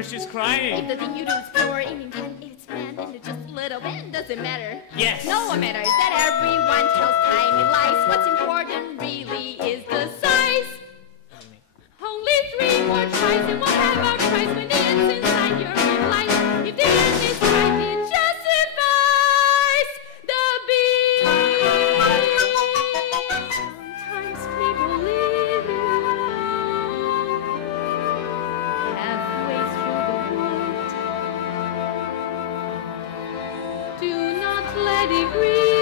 her, she's crying. If the thing you do is pure in intent, it's meant, and it's just a little bit, doesn't matter. Yes. No one matters that everyone tells time it lies. What's important really is the size. Only 3 more tries and we'll have our tries when it's inside your real life. If the end is right, it justifies the beat. Sometimes people leave you halfway through the wood. Do not let it grieve.